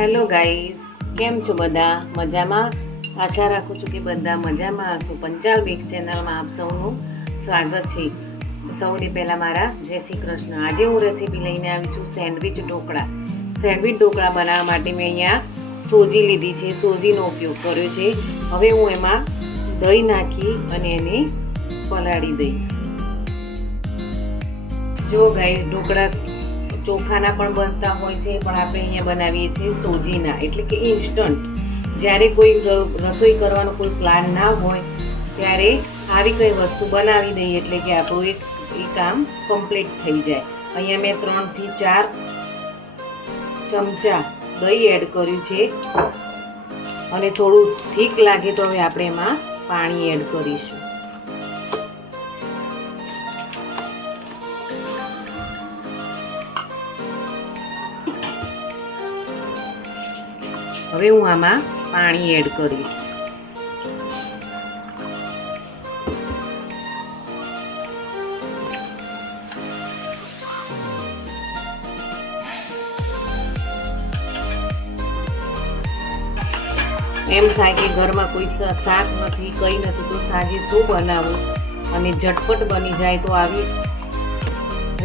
Hello guys, કેમ છો બધા? મજામાં? આશા રાખું છું કે બધા મજામાં હશો. પંચાલ બેક્સ ચેનલમાં આપ સૌનું સ્વાગત છે. સૌથી પહેલાં મારા જય શ્રી કૃષ્ણ. આજે હું રેસીપી લઈને આવી છું સેન્ડવિચ ઢોકળા. સેન્ડવિચ ઢોકળા બનાવવા માટે મેં અહીંયા સોજી લીધી છે, સોજીનો ઉપયોગ કર્યો છે. હવે હું એમાં દહીં નાખી અને એને પલાળી દઈશ. જો ગાઈઝ, ઢોકળા ચોખાના પણ બનતા હોય છે, પણ આપણે અહીંયા બનાવીએ છીએ સોજીના, એટલે કે ઇન્સ્ટન્ટ. જ્યારે કોઈ રસોઈ કરવાનો કોઈ પ્લાન ના હોય ત્યારે આવી કઈ વસ્તુ બનાવી દઈએ એટલે કે આપણું એ કામ કમ્પ્લીટ થઈ જાય. અહીંયા મેં 3 થી 4 ચમચા દહીં એડ કર્યું છે અને થોડું ઠીક લાગે તો હવે આપણે એમાં પાણી એડ કરીશું. હવે હું આમાં પાણી એડ કરીશ. એમ થાય કે ઘરમાં કોઈ શાક નથી, કંઈ નથી, તો સાંજે શું બનાવવું અને ઝટપટ બની જાય. તો આવી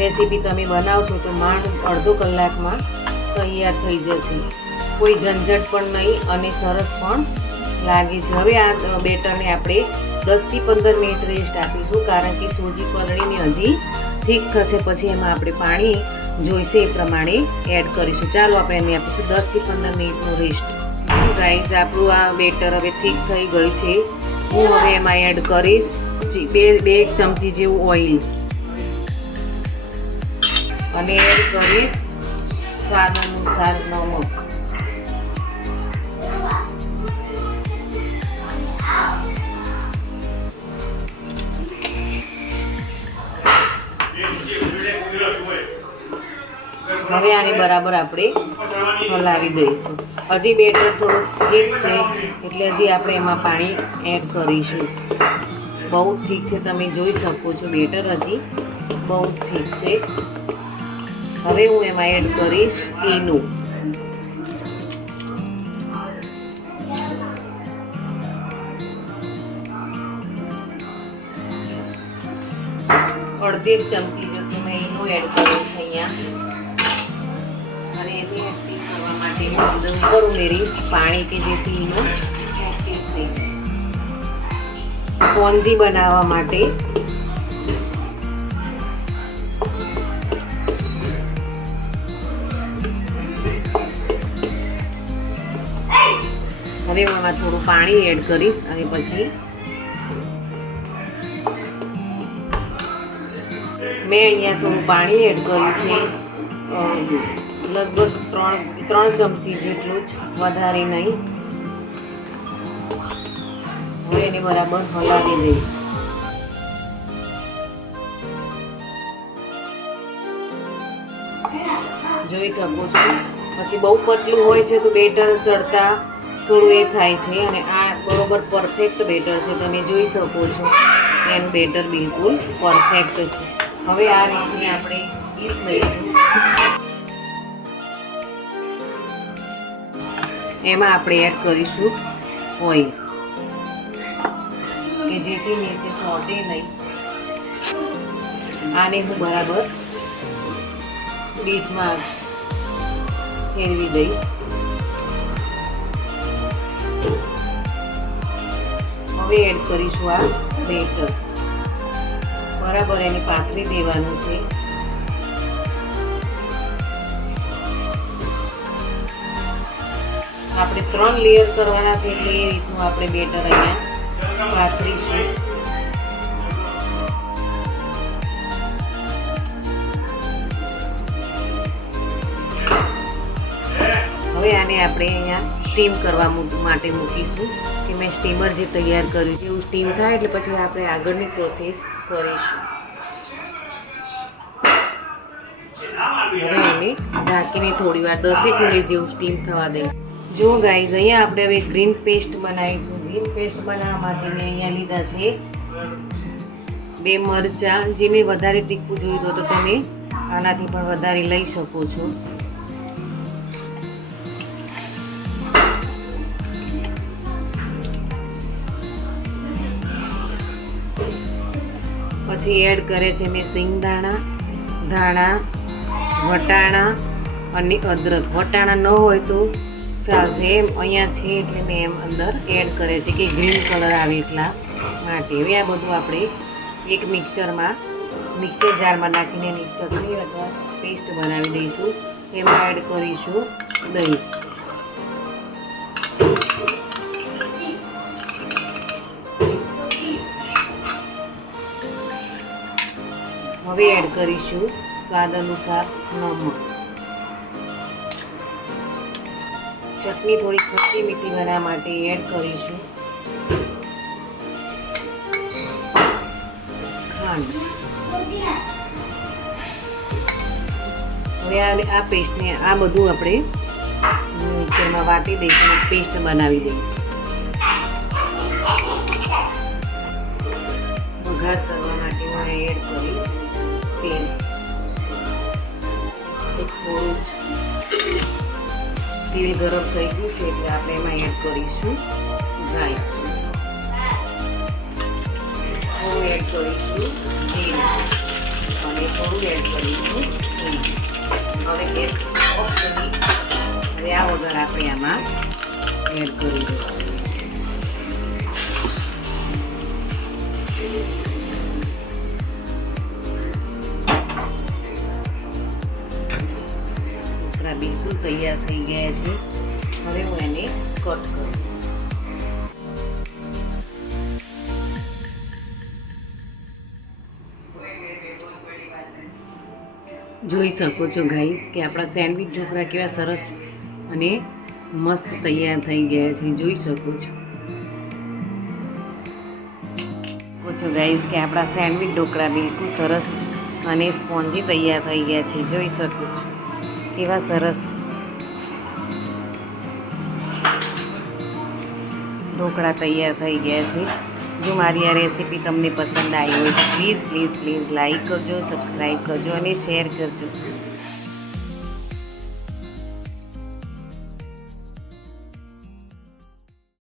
રેસીપી તમે બનાવશો તો માંડ અડધો કલાકમાં તૈયાર થઈ જશે. કોઈ ઝંઝટ પણ નહીં અને સરસ પણ લાગે છે. હવે આ બેટરને આપણે 10 થી 15 મિનિટ રેસ્ટ આપીશું, કારણ કે સોજી પલળીને હજી ઠીક થશે. પછી એમાં આપણે પાણી જોઈશે એ પ્રમાણે એડ કરીશું. ચાલો આપણે એને આપીશું 10 થી 15 મિનિટનો રેસ્ટ. ગાઈઝ, આપણું આ બેટર હવે ઠીક થઈ ગયું છે. હું હવે એમાં એડ કરીશ બે ચમચી જેવું ઓઇલ અને એડ કરીશ સ્વાદ અનુસાર નમક. હવે આને બરાબર આપણે હલાવી દઈશું. હજી બેટર થોડું ઠીક છે એટલે હજી આપણે એમાં પાણી એડ કરીશું. બહુ ઠીક છે, તમે જોઈ શકો છો બેટર હજી બહુ ઠીક છે. હવે હું એમાં એડ કરીશ ઈનો. અડધી ચમચી જેટલું મેં ઈનો એડ કર્યું છે અહીંયા. અને એને એક્ટિવ કરવા માટે હું અંદર ઉમેરીશ પાણી, કે જેથી ઈનો એક્ટિવ થઈ જાય. સ્પોન્જી બનાવવા માટે હવે હું એમાં થોડું પાણી એડ કરીશ અને પછી મેં અહીંયા થોડું પાણી એડ કર્યું છે, લગભગ 3 ચમચી જેટલું જ, વધારે નહીં. હવે એને બરાબર હલાવી દઈશ. જોઈ શકો છો. પછી બહુ પતલું હોય છે તો બેટર ચડતા થોડું એ થાય છે, અને આ બરોબર પરફેક્ટ બેટર છે. તમે જોઈ શકો છો એનું બેટર બિલકુલ પરફેક્ટ છે. હવે આ રીતની આપણે ડીશ લઈશું. એમાં આપણે એડ કરીશું ઓઇલ, કે જેથી નીચે ચોંટે નહીં. આને હું બરાબર ડીશમાં ફેરવી દઈશ. હવે એડ કરીશું આ બેટર. બરાબર એને પાથરી દેવાનું છે. આપણે 3 લેયર કરવાના છે એટલે એ રીતનું આપણે બેટર અહીંયા પાથરીશું. હવે આને આપણે અહીંયા સ્ટીમ કરવા માટે મૂકીશું, કે મેં સ્ટીમર જે તૈયાર કર્યું છે એવું સ્ટીમ થાય એટલે પછી આપણે આગળની પ્રોસેસ કરીશું. હવે એને ઢાંકીને થોડી વાર 10 મિનિટ જેવું સ્ટીમ થવા દઈશું. જો ગાઈઝ, અહીંયા આપણે હવે ગ્રીન પેસ્ટ બનાવીશું. ગ્રીન પેસ્ટ બનાવવા માટે મેં અહીંયા લીધા છે 2 મરચાં. જેને વધારે તીખું જોઈતું તો તમે આનાથી પણ વધારે લઈ શકો છો. પછી એડ કરે છે મેં સિંગદાણા, ધાણા, વટાણા અને અદરક. વટાણા ન હોય તો ચાલશે, એમ અહીંયા છે એટલે મેં એમ અંદર એડ કરે છે કે ગ્રીન કલર આવે એટલા માટે. હવે આ બધું આપણે એક મિક્સર જારમાં નાખીને એની ચટણી અથવા પેસ્ટ બનાવી દઈશું. એમાં એડ કરીશું દહીં. હવે એડ કરીશું સ્વાદ અનુસાર નમક. ચટણી થોડી ખટ્ટી મીઠી બનાવવા માટે એડ કરીશું ખાંડ. હવે આ પેસ્ટને આ બધું આપણે મિક્સરમાં વાટી દઈશું, પેસ્ટ બનાવી દઈશું. વઘાર કરવા માટે હું એડ કરીશ તેલ. થોડું તેલ ગરમ થઈ ગયું છે એટલે આપણે એમાં એડ કરીશું રાઈ. થોડું એડ કરીશું તેલ અને થોડું એડ કરીશું ઘી. હવે ગેસ ઓફ કરી હવે આ વગર આપણે આમાં એડ કરી દઈશું. બિલકુલ તૈયાર થઈ ગયા છે. હવે હું એને કટ કરીશ. જોઈ શકો છો ગાઈસ કે આપણા સેન્ડવિચ ઢોકળા કેવા સરસ અને મસ્ત તૈયાર થઈ ગયા છે. જોઈ શકો છો ગાઈસ કે આપણા સેન્ડવિચ ઢોકળા બિલકુલ સરસ અને સ્પોન્જી તૈયાર થઈ ગયા છે. જોઈ શકો છો કેવા સરસ ઢોકળા તૈયાર થઈ ગયા છે. જો મારી આ રેસીપી તમને પસંદ આવી હોય તો પ્લીઝ લાઈક કરજો, સબસ્ક્રાઈબ કરજો અને શેર કરજો.